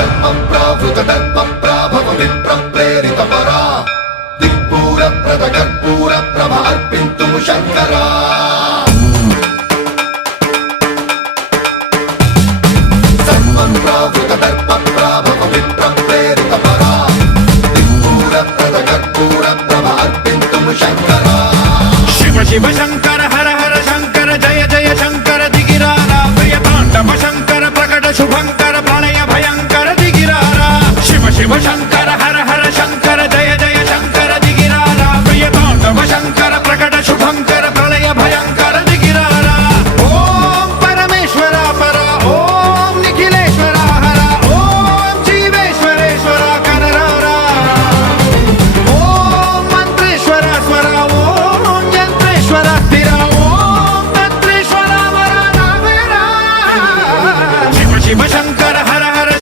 धर्मं प्रावृत दर्पं प्राभव विप्रं प्रेरित परा दिक्पूर प्रद कर्पूर प्रभ अर्पिन्तुं शङ्करा धर्मं प्रावृत दर्पं प्राभव विप्रं प्रेरित परा दिक्पूर प्रद कर्पूर प्रभ अर्पिन्तुं शङ्करा शिव शिव शंकर हर हर शंकर जय जय शंकर दिगिरारा प्रिय तांडव शंकर प्रकट शुभंकर प्रणय भयंकर दिगिरारा शिव शिव शंकर